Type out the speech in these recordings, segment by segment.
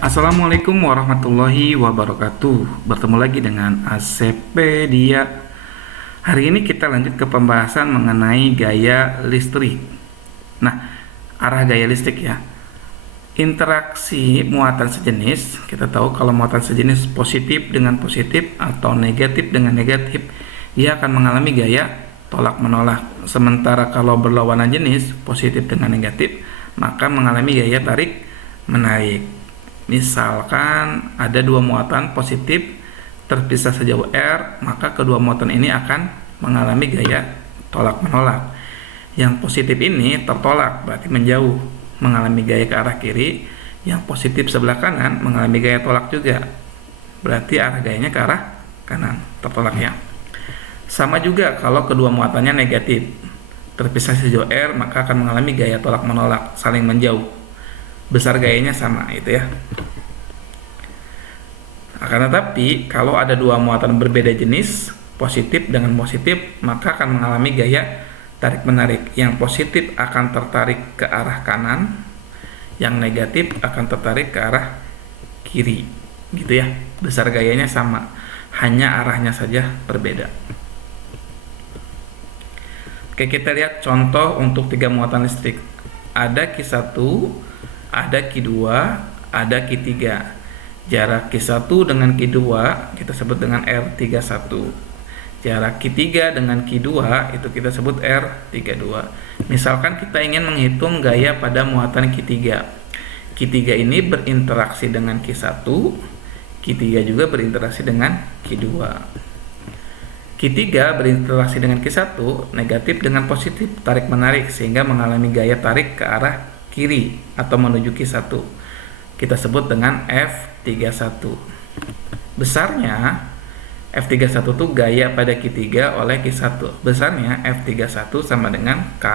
Assalamualaikum warahmatullahi wabarakatuh. Bertemu lagi dengan Asepedia. Hari ini kita lanjut ke pembahasan mengenai gaya listrik. Nah, arah gaya listrik ya. Interaksi muatan sejenis, kita tahu kalau muatan sejenis positif dengan positif atau negatif dengan negatif, dia akan mengalami gaya tolak menolak. Sementara kalau berlawanan jenis, positif dengan negatif, maka mengalami gaya tarik menarik. Misalkan ada dua muatan positif terpisah sejauh R, maka kedua muatan ini akan mengalami gaya tolak menolak. Yang positif ini tertolak, berarti menjauh, mengalami gaya ke arah kiri. Yang positif sebelah kanan mengalami gaya tolak juga, berarti arah gayanya ke arah kanan, tertolak ya. Sama juga kalau kedua muatannya negatif terpisah sejauh R, maka akan mengalami gaya tolak menolak, saling menjauh. Besar gayanya sama itu ya. Akan tetapi kalau ada dua muatan berbeda jenis, positif dengan positif, maka akan mengalami gaya tarik menarik. Yang positif akan tertarik ke arah kanan, yang negatif akan tertarik ke arah kiri, gitu ya. Besar gayanya sama, hanya arahnya saja berbeda. Oke, kita lihat contoh untuk tiga muatan listrik. Ada Q1, ada Q2, ada Q3. Jarak Q1 dengan Q2 kita sebut dengan R31. Jarak Q3 dengan Q2 itu kita sebut R32. Misalkan kita ingin menghitung gaya pada muatan Q3. Q3 ini berinteraksi dengan Q1, Q3 juga berinteraksi dengan Q2. Q3 berinteraksi dengan Q1, negatif dengan positif, tarik menarik, sehingga mengalami gaya tarik ke arah kiri atau menuju Q1. Kita sebut dengan F31. Besarnya F31 itu gaya pada Q3 oleh Q1. Besarnya F31 sama dengan K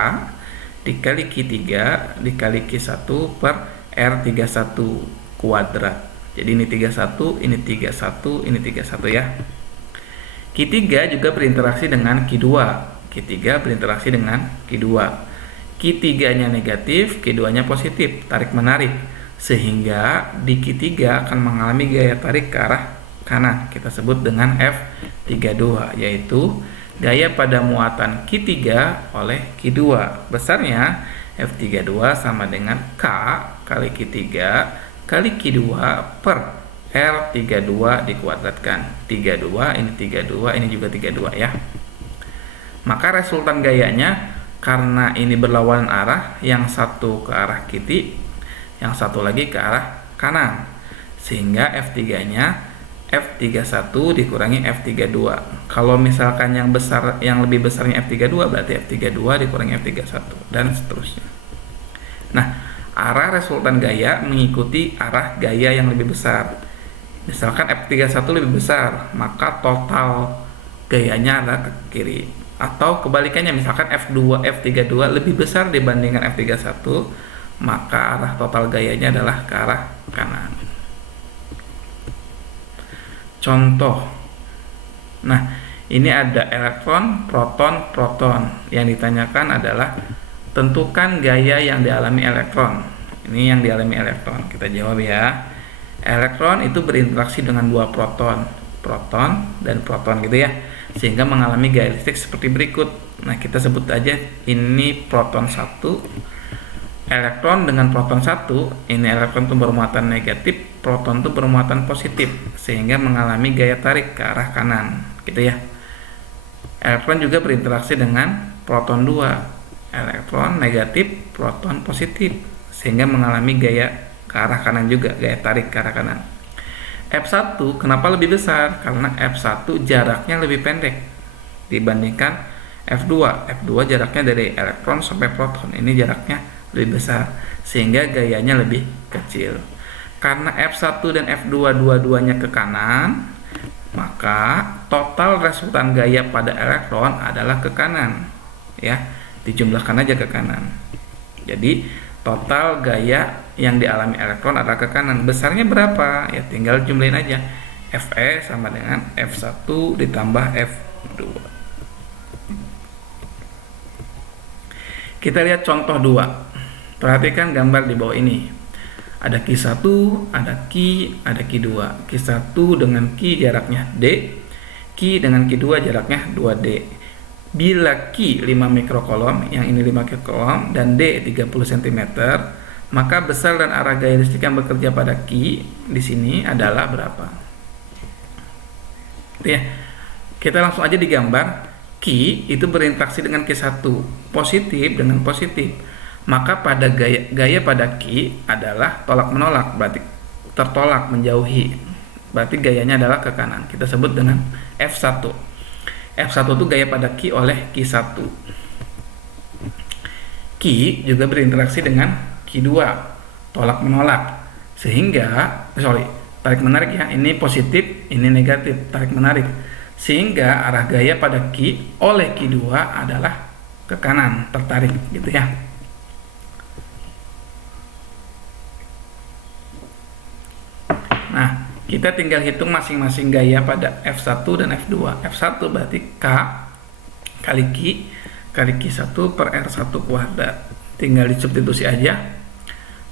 dikali Q3 dikali Q1 per R31 kuadrat. Jadi ini 31, ini 31, ini 31 ya. Q3 juga berinteraksi dengan Q2. Q3 berinteraksi dengan Q2. Q3-nya negatif, Q2-nya positif, tarik menarik, sehingga di Q3 akan mengalami gaya tarik ke arah kanan. Kita sebut dengan F32, yaitu gaya pada muatan Q3 oleh Q2. Besarnya F32 sama dengan K kali Q3 kali Q2 per R32 dikuadratkan. 32, ini 32, ini juga 32 ya. Maka resultan gayanya, karena ini berlawanan arah, yang satu ke arah kiri, yang satu lagi ke arah kanan, sehingga F3-nya F31 dikurangi F32. Kalau misalkan yang besar, yang lebih besarnya F32, berarti F32 dikurangi F31 dan seterusnya. Nah, arah resultan gaya mengikuti arah gaya yang lebih besar. Misalkan F31 lebih besar, maka total gayanya adalah ke kiri. Atau kebalikannya, misalkan F32 lebih besar dibandingkan F31, maka arah total gayanya adalah ke arah kanan. Contoh. Nah, ini ada elektron, proton, proton. Yang ditanyakan adalah tentukan gaya yang dialami elektron. Ini yang dialami elektron. Kita jawab ya. Elektron itu berinteraksi dengan dua proton, proton dan proton gitu ya, sehingga mengalami gaya listrik seperti berikut. Nah, kita sebut aja ini proton 1, elektron dengan proton 1. Ini elektron itu bermuatan negatif, proton itu bermuatan positif, sehingga mengalami gaya tarik ke arah kanan gitu ya. Elektron juga berinteraksi dengan proton 2, elektron negatif, proton positif, sehingga mengalami gaya ke arah kanan juga, gaya tarik ke arah kanan. F1 kenapa lebih besar? Karena F1 jaraknya lebih pendek dibandingkan F2. F2 jaraknya dari elektron sampai proton, ini jaraknya lebih besar, sehingga gayanya lebih kecil. Karena F1 dan F2 dua-duanya ke kanan, maka total resultan gaya pada elektron adalah ke kanan ya, dijumlahkan aja ke kanan. Jadi total gaya yang dialami elektron adalah ke kanan. Besarnya berapa? Ya tinggal jumlahin aja. Fe sama dengan F1 ditambah F2. Kita lihat contoh 2. Perhatikan gambar di bawah ini. Ada Q1, ada Q, ada Q2. Q1 dengan Q jaraknya D, Q dengan Q2 jaraknya 2D. Bila Q 5 mikrokolom, yang ini 5 mikrokolom, dan D 30 cm, maka besar dan arah gaya listrik yang bekerja pada Q di sini adalah berapa? Ya, kita langsung aja digambar. Q itu berinteraksi dengan Q1, positif dengan positif. Maka pada gaya pada Q adalah tolak menolak, berarti tertolak, menjauhi. Berarti gayanya adalah ke kanan. Kita sebut dengan F1. F1 itu gaya pada Q oleh Q1. Q juga berinteraksi dengan Q2, tolak menolak. Sehingga, tarik menarik ya, ini positif, ini negatif, tarik menarik. Sehingga arah gaya pada Q oleh Q2 adalah ke kanan, tertarik gitu ya. Nah, kita tinggal hitung masing-masing gaya pada F1 dan F2. F1 berarti K kali Q kali Q1 per R1 kuadrat. Tinggal disubstitusi aja.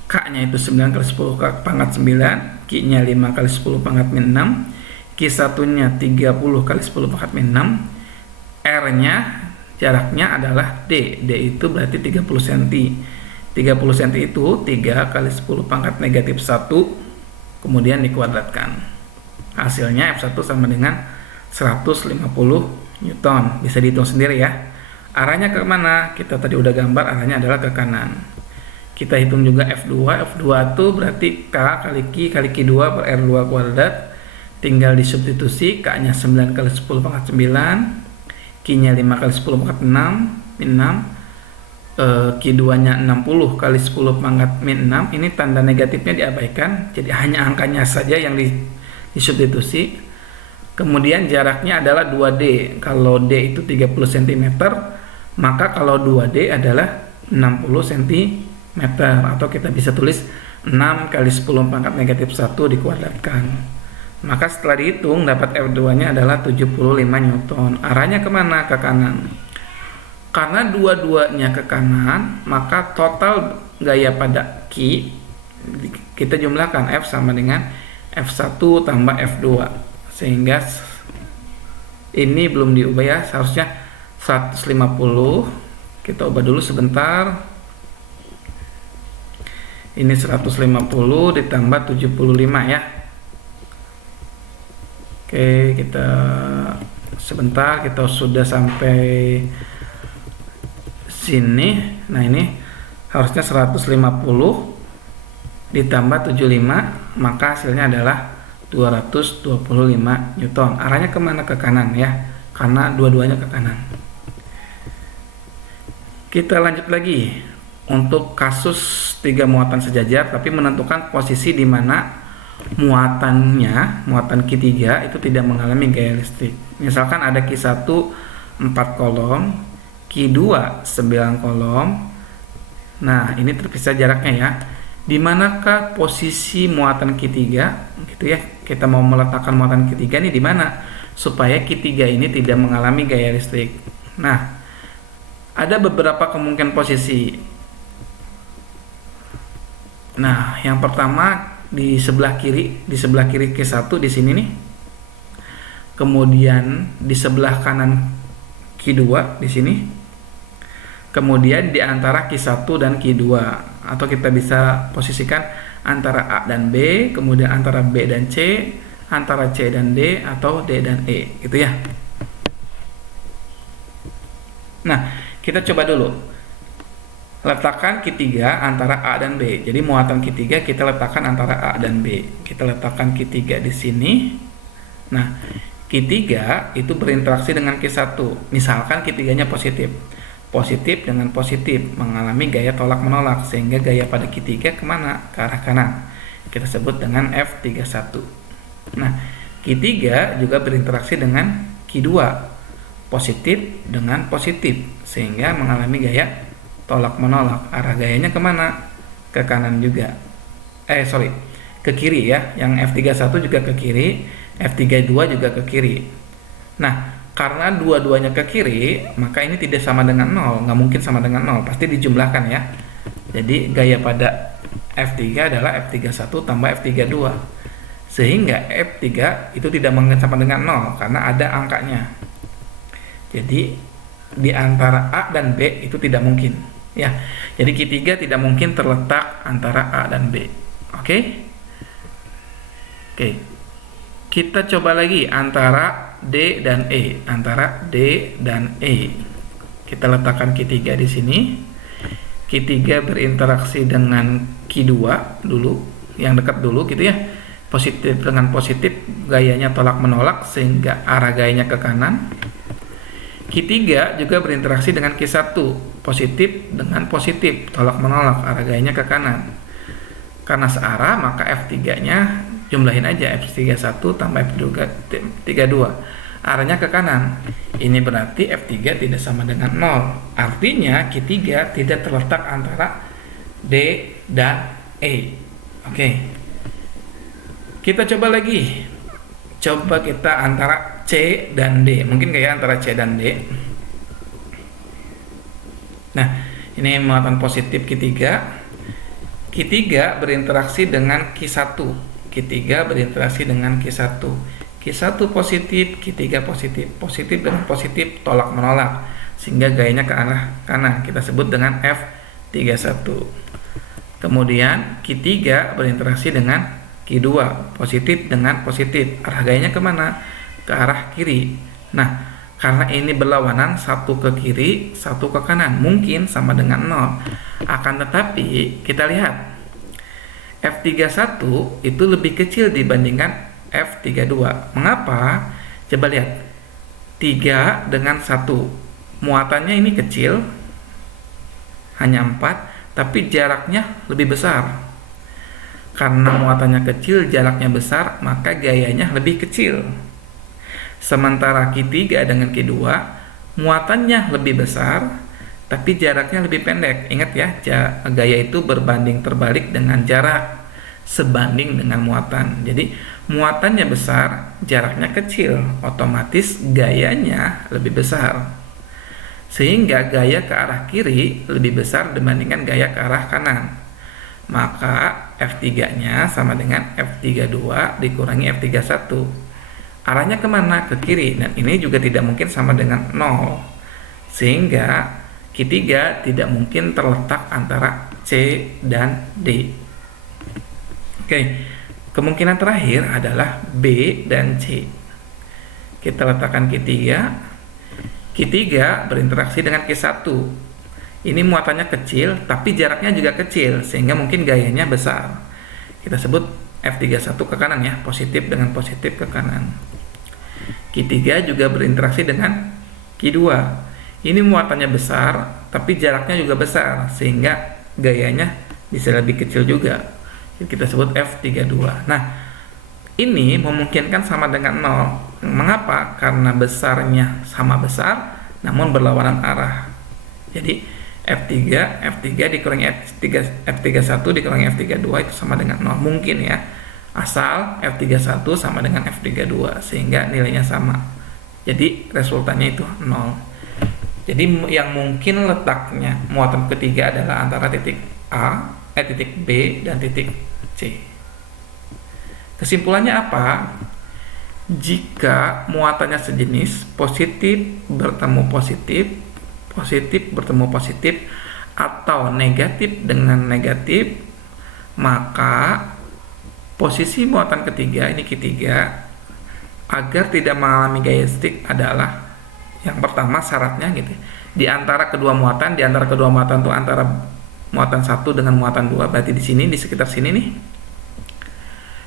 K-nya itu 9 kali 10 pangkat 9, Q-nya 5 kali 10 pangkat min 6, Q1-nya 30 kali 10 pangkat min 6, R-nya jaraknya adalah D. D itu berarti 30 cm. 30 cm itu 3 kali 10 pangkat negatif 1, kemudian dikuadratkan. Hasilnya F1 sama dengan 150 Newton. Bisa dihitung sendiri ya. Arahnya ke mana? Kita tadi udah gambar, arahnya adalah ke kanan. Kita hitung juga F2. F2 itu berarti K kali Q kali Q2 per R2 kuadrat. Tinggal disubstitusi, K-nya 9 kali 10 pangkat 9, Q-nya 5 kali 10 pangkat 6, min 6, Q2-nya 60 kali 10 pangkat min 6. Ini tanda negatifnya diabaikan, jadi hanya angkanya saja yang disubstitusi. Kemudian jaraknya adalah 2D. Kalau D itu 30 cm, maka kalau 2D adalah 60 cm, atau kita bisa tulis 6 kali 10 pangkat negatif 1 dikuadratkan. Maka setelah dihitung dapat F2-nya adalah 75 Newton. Arahnya kemana? Ke kanan. Karena dua-duanya ke kanan, maka total gaya pada Q kita jumlahkan, F sama dengan F1 tambah F2. Sehingga ini belum diubah ya, seharusnya 150. Kita ubah dulu sebentar. Ini 150 ditambah 75 ya. Oke, kita sebentar, kita sudah sampai sini. Nah, ini harusnya 150 ditambah 75, maka hasilnya adalah 225 Newton. Arahnya kemana? Ke kanan ya, karena dua-duanya ke kanan. Kita lanjut lagi untuk kasus 3 muatan sejajar, tapi menentukan posisi di mana muatan Q3 itu tidak mengalami gaya listrik. Misalkan ada Q1 4 kolom, Q2 9 kolom. Nah, ini terpisah jaraknya ya. Di manakah posisi muatan Q3? Gitu ya. Kita mau meletakkan muatan Q3 ini di mana supaya Q3 ini tidak mengalami gaya listrik. Nah, ada beberapa kemungkinan posisi. Nah, yang pertama di sebelah kiri Q1 di sini nih. Kemudian di sebelah kanan Q2 di sini. Kemudian di antara Q1 dan Q2, atau kita bisa posisikan antara A dan B, kemudian antara B dan C, antara C dan D, atau D dan E, gitu ya. Nah, kita coba dulu letakkan Q3 antara A dan B. Jadi muatan Q3 kita letakkan antara A dan B. Kita letakkan Q3 di sini. Nah, Q3 itu berinteraksi dengan Q1. Misalkan Q3-nya positif. Positif dengan positif mengalami gaya tolak menolak, sehingga gaya pada Q3 kemana? Ke arah kanan. Kita sebut dengan F31. Nah, Q3 juga berinteraksi dengan Q2. Positif dengan positif, sehingga mengalami gaya tolak menolak. Arah gayanya kemana? Ke kanan juga. Ke kiri ya. Yang F31 juga ke kiri, F32 juga ke kiri. Nah, karena dua-duanya ke kiri, maka ini tidak sama dengan 0. Nggak mungkin sama dengan 0, pasti dijumlahkan ya. Jadi gaya pada F3 adalah F31 tambah F32. Sehingga F3 itu tidak mungkin sama dengan 0 karena ada angkanya. Jadi di antara A dan B itu tidak mungkin ya. Jadi Q3 tidak mungkin terletak antara A dan B. Oke? Oke. Kita coba lagi antara D dan E, antara D dan E. Kita letakkan Q3 di sini. Q3 berinteraksi dengan Q2 dulu, yang dekat dulu gitu ya. Positif dengan positif, gayanya tolak menolak sehingga arah gayanya ke kanan. Q3 juga berinteraksi dengan Q1, positif dengan positif, tolak menolak, arah gayanya ke kanan. Karena searah maka F3-nya jumlahin aja, F31 tambah F32. Arahnya ke kanan. Ini berarti F3 tidak sama dengan 0. Artinya Q3 tidak terletak antara D dan E. Oke. Kita coba lagi. Coba kita antara C dan D. Mungkin kayak antara C dan D. Nah, ini muatan positif Q3. Q3 berinteraksi dengan Q1. Q3 berinteraksi dengan Q1. Q1 positif, Q3 positif. Positif dengan positif tolak menolak sehingga gayanya ke arah kanan. Kita sebut dengan F31. Kemudian Q3 berinteraksi dengan Q2, positif dengan positif. Arah gayanya kemana? Ke arah kiri. Nah, karena ini berlawanan, satu ke kiri, satu ke kanan, mungkin sama dengan 0. Akan tetapi kita lihat F31 itu lebih kecil dibandingkan F32. Mengapa? Coba lihat 3 dengan 1. Muatannya ini kecil, hanya 4, tapi jaraknya lebih besar. Karena muatannya kecil, jaraknya besar, maka gayanya lebih kecil. Sementara Q3 dengan Q2, muatannya lebih besar, tapi jaraknya lebih pendek. Ingat ya, gaya itu berbanding terbalik dengan jarak, sebanding dengan muatan. Jadi, muatannya besar, jaraknya kecil, otomatis gayanya lebih besar. Sehingga gaya ke arah kiri lebih besar dibandingkan gaya ke arah kanan. Maka F3-nya sama dengan F32 dikurangi F31. Arahnya kemana? Ke kiri. Dan ini juga tidak mungkin sama dengan 0. Sehingga Q3 tidak mungkin terletak antara C dan D. Oke. Kemungkinan terakhir adalah B dan C. Kita letakkan Q3. Q3 berinteraksi dengan Q1. Ini muatannya kecil, tapi jaraknya juga kecil, sehingga mungkin gayanya besar. Kita sebut F31 ke kanan ya, positif dengan positif ke kanan. Q3 juga berinteraksi dengan Q2. Ini muatannya besar, tapi jaraknya juga besar, sehingga gayanya bisa lebih kecil juga. Kita sebut F32. Nah, ini memungkinkan sama dengan 0. Mengapa? Karena besarnya sama besar, namun berlawanan arah. Jadi, F3 dikurangi F31 dikurangi F32 itu sama dengan 0. Mungkin ya, asal F31 sama dengan F32 sehingga nilainya sama. Jadi resultannya itu 0. Jadi yang mungkin letaknya muatan ketiga adalah antara titik titik B dan titik C. Kesimpulannya apa? Jika muatannya sejenis, positif bertemu positif, positif bertemu positif, atau negatif dengan negatif, maka posisi muatan ketiga, ini Q3, agar tidak mengalami gaya stick adalah yang pertama syaratnya gitu. Di antara kedua muatan itu antara muatan 1 dengan muatan 2, berarti di sini, di sekitar sini nih.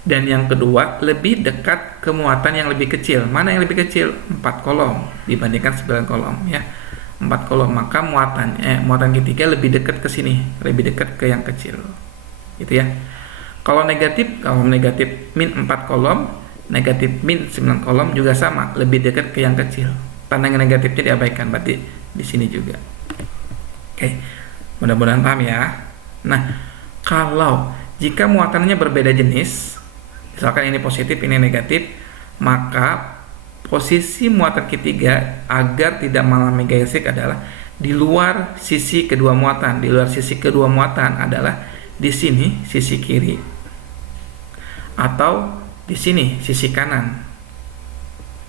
Dan yang kedua, lebih dekat ke muatan yang lebih kecil. Mana yang lebih kecil? 4 kolom dibandingkan 9 kolom ya. 4 kolom, maka muatan Q3 lebih dekat ke sini, lebih dekat ke yang kecil. Gitu ya. Kalau negatif min 4 kolom, negatif min 9 kolom juga sama, lebih dekat ke yang kecil. Tanda negatifnya diabaikan, berarti di sini juga. Oke. Mudah-mudahan paham ya. Nah, kalau jika muatannya berbeda jenis, misalkan ini positif, ini negatif, maka posisi muatan Q3 agar tidak mengalami gaya stick adalah di luar sisi kedua muatan. Di luar sisi kedua muatan adalah di sini sisi kiri atau di sini sisi kanan.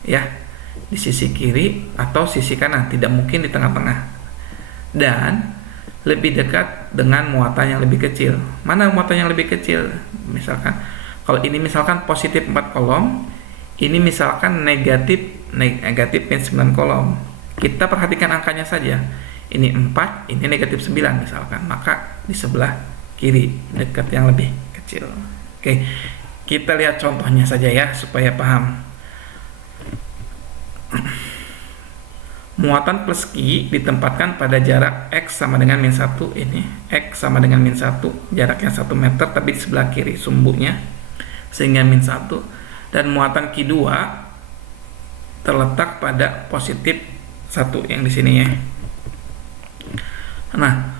Ya, di sisi kiri atau sisi kanan, tidak mungkin di tengah-tengah. Dan lebih dekat dengan muatan yang lebih kecil. Mana muatan yang lebih kecil? Misalkan kalau ini misalkan positif 4 kolom, ini misalkan negatif min 9 kolom. Kita perhatikan angkanya saja. Ini 4, ini negatif 9 misalkan. Maka di sebelah kiri dekat yang lebih kecil. Oke, kita lihat contohnya saja ya supaya paham. Muatan plus Q ditempatkan pada jarak X sama dengan min 1. Ini X sama dengan min 1, jaraknya 1 meter tapi di sebelah kiri sumbunya, sehingga min 1. Dan muatan Q2 terletak pada positif 1 yang di sini ya. Nah,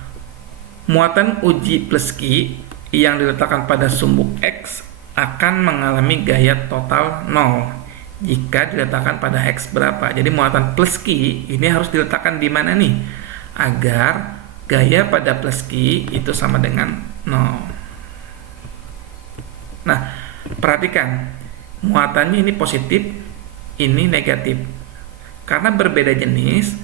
muatan uji plus Q yang diletakkan pada sumbu X akan mengalami gaya total 0 jika diletakkan pada X berapa. Jadi muatan plus Q ini harus diletakkan di mana nih agar gaya pada plus Q itu sama dengan 0. Nah, perhatikan muatannya ini positif, ini negatif. Karena berbeda jenis,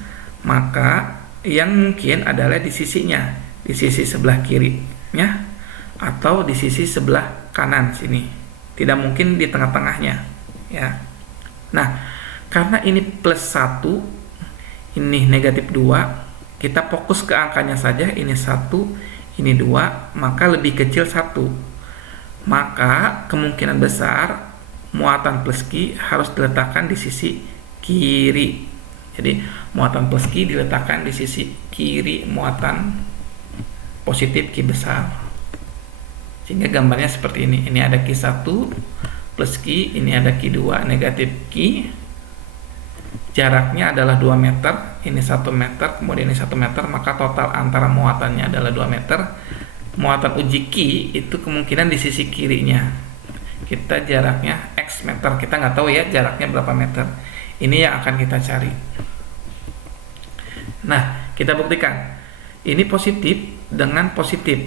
maka yang mungkin adalah di sisinya, di sisi sebelah kirinya atau di sisi sebelah kanan sini. Tidak mungkin di tengah-tengahnya, ya. Nah, karena ini plus 1, ini negatif 2, kita fokus ke angkanya saja, ini 1, ini 2, maka lebih kecil 1. Maka kemungkinan besar muatan plus Q harus diletakkan di sisi kiri. Jadi muatan plus Q diletakkan di sisi kiri muatan positif Q besar. Sehingga gambarnya seperti ini. Ini ada Q1 plus Q, ini ada Q2 negatif Q. Jaraknya adalah 2 meter, ini 1 meter, kemudian ini 1 meter, maka total antara muatannya adalah 2 meter. Muatan uji Q itu kemungkinan di sisi kirinya. Kita jaraknya X meter, kita nggak tahu ya jaraknya berapa meter. Ini yang akan kita cari. Nah, kita buktikan. Ini positif dengan positif,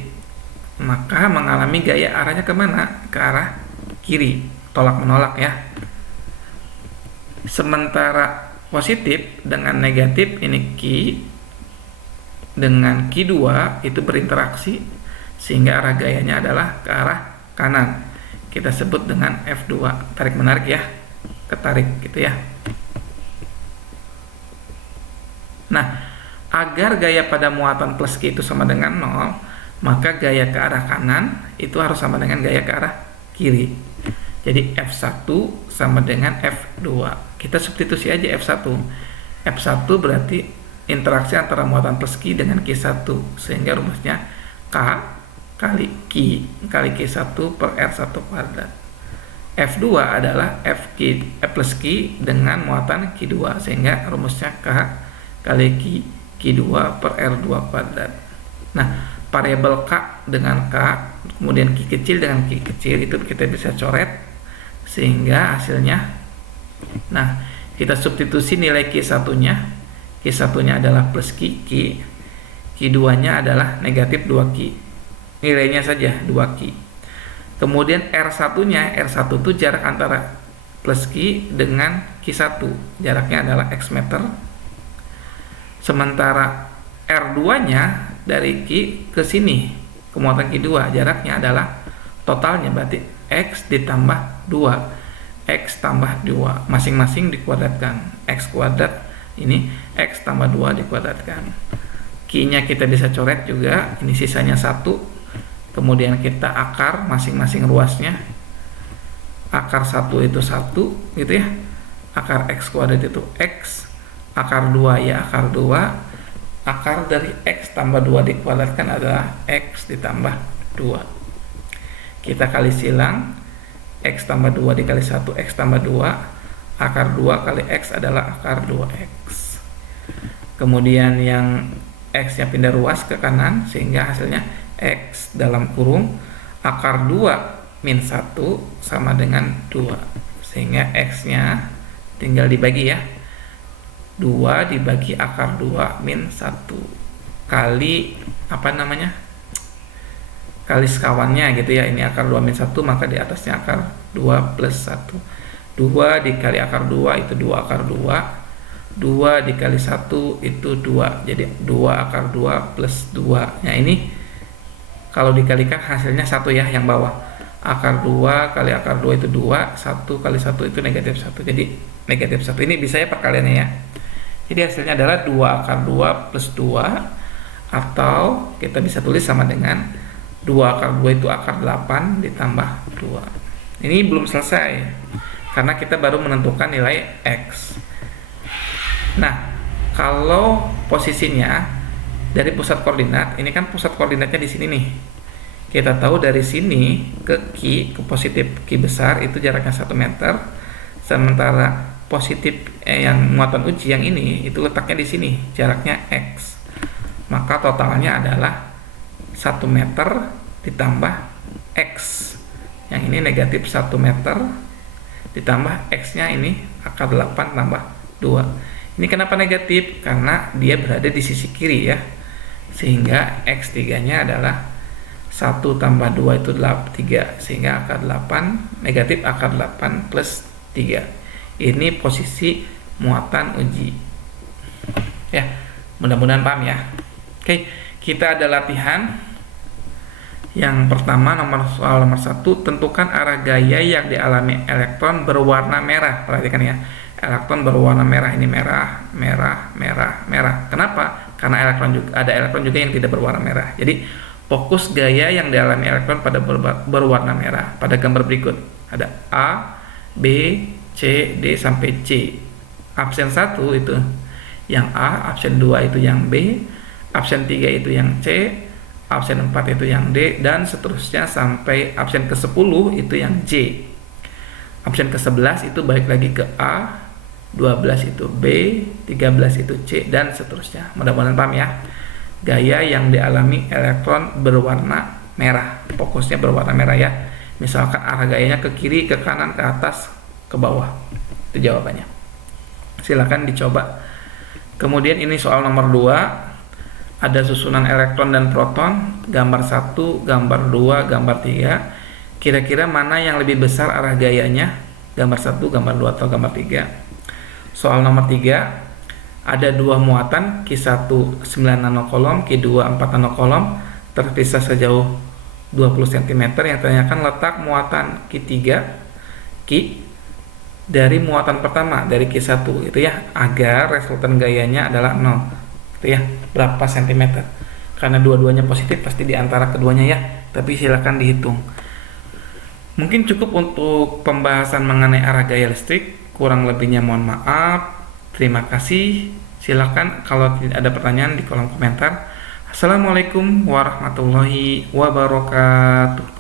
maka mengalami gaya arahnya kemana? Ke arah kiri, tolak menolak ya. Sementara positif dengan negatif, ini Q dengan Q2 itu berinteraksi sehingga arah gayanya adalah ke arah kanan. Kita sebut dengan F2, tarik menarik ya, ketarik gitu ya. Nah, agar gaya pada muatan plus Q itu sama dengan 0, maka gaya ke arah kanan itu harus sama dengan gaya ke arah kiri. Jadi F1 sama dengan F2. Kita substitusi aja F1. F1 berarti interaksi antara muatan plus Q dengan Q1, sehingga rumusnya K kali Q kali Q1 per R1 kuadrat. F2 adalah F plus Q dengan muatan Q2, sehingga rumusnya K kali Q2 per R2 kuadrat. Nah, variabel K dengan K, kemudian Q kecil dengan Q kecil itu kita bisa coret sehingga hasilnya, nah, kita substitusi nilai Q1-nya. Q1-nya adalah plus Q, Q2-nya adalah negatif 2Q. Nilainya saja 2Q. Kemudian R1-nya, R1 itu jarak antara plus Q dengan Q1. Jaraknya adalah X meter. Sementara R2-nya dari Q ke sini, ke muatan Q2, jaraknya adalah totalnya berarti X ditambah 2. X tambah 2. Masing-masing dikuadratkan. X kuadrat ini X tambah 2 dikuadratkan. Q-nya kita bisa coret juga. Ini sisanya 1. Kemudian kita akar masing-masing ruasnya. Akar 1 itu 1 gitu ya. Akar X kuadrat itu X. Akar 2 ya akar 2. Akar dari X tambah 2 dikuadratkan adalah X ditambah 2. Kita kali silang. X tambah 2 dikali 1, X tambah 2. Akar 2 kali X adalah akar 2X. Kemudian yang X-nya pindah ruas ke kanan, sehingga hasilnya X dalam kurung akar 2 min 1 sama dengan 2. Sehingga X-nya tinggal dibagi ya. 2 dibagi akar 2 min 1 kali apa namanya? kali sekawannya gitu ya. Ini akar 2 min 1, maka di atasnya akar 2 plus 1. 2 dikali akar 2 itu 2 akar 2. 2 dikali 1 itu 2. Jadi 2 akar 2 plus 2. Nah ini kalau dikalikan hasilnya 1 ya, yang bawah. Akar 2 kali akar 2 itu 2. 1 kali 1 itu negatif 1. Jadi negatif 1. Ini bisa ya perkaliannya ya. Jadi hasilnya adalah 2 akar 2 plus 2. Atau kita bisa tulis sama dengan 2 akar 2 itu akar 8 ditambah 2. Ini belum selesai karena kita baru menentukan nilai X. Nah, kalau posisinya dari pusat koordinat, ini kan pusat koordinatnya di sini nih. Kita tahu dari sini ke positif Q besar itu jaraknya 1 meter. Sementara positif yang muatan uji yang ini itu letaknya di sini, jaraknya X. Maka totalnya adalah 1 meter ditambah X. Yang ini negatif 1 meter ditambah X-nya ini akar 8 tambah 2. Ini kenapa negatif? Karena dia berada di sisi kiri ya. Sehingga X3-nya adalah 1 tambah 2 itu 3. Sehingga akar 8 negatif akar 8 plus 3. Ini posisi muatan uji. Ya, mudah-mudahan paham ya. Oke, kita ada latihan. Yang pertama soal nomor 1, tentukan arah gaya yang dialami elektron berwarna merah. Perhatikan ya. Elektron berwarna merah, ini merah, merah, merah, merah. Kenapa? Karena ada elektron juga yang tidak berwarna merah. Jadi fokus gaya yang dialami elektron pada berwarna merah. Pada gambar berikut ada A, B, C, D sampai C. Absen 1 itu yang A, absen 2 itu yang B, absen 3 itu yang C, absen 4 itu yang D, dan seterusnya sampai absen ke-10 itu yang J. Absen ke-11 itu balik lagi ke A, 12 itu B, 13 itu C, dan seterusnya. Mudah-mudahan paham ya. Gaya yang dialami elektron berwarna merah, fokusnya berwarna merah ya. Misalkan arah gayanya ke kiri, ke kanan, ke atas, ke bawah. Itu jawabannya. Silakan dicoba. Kemudian ini soal nomor 2. Ada susunan elektron dan proton, gambar 1, gambar 2, gambar 3. Kira-kira mana yang lebih besar arah gayanya? Gambar 1, gambar 2, atau gambar 3? Soal nomor 3, ada dua muatan Q1 9 nanokolom, Q2 4 nanokolom, terpisah sejauh 20 cm. Yang ditanyakan letak muatan Q3 Q dari muatan pertama, dari Q1 gitu ya, agar resultan gayanya adalah 0 gitu ya, berapa cm. Karena dua-duanya positif pasti di antara keduanya ya, tapi silakan dihitung. Mungkin cukup untuk pembahasan mengenai arah gaya listrik. Kurang lebihnya mohon maaf. Terima kasih. Silakan kalau tidak ada pertanyaan di kolom komentar. Assalamualaikum warahmatullahi wabarakatuh.